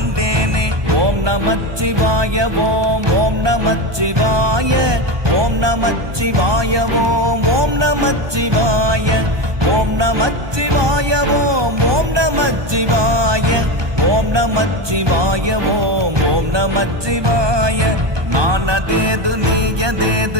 வந்தேனே ஓம் நமச்சிவாய ஓம் ஓம் நமச்சிவாய ஓம் நமச்சிவாய ஓம் ஓம் நமச்சிவாய ஓம் நமச்சிவாய ஓம் ஓம் நமச்சிவாய ஓம் நமச்சிவாய ஓம் ஓம் நமச்சிவாய. மானதேது நீயதேது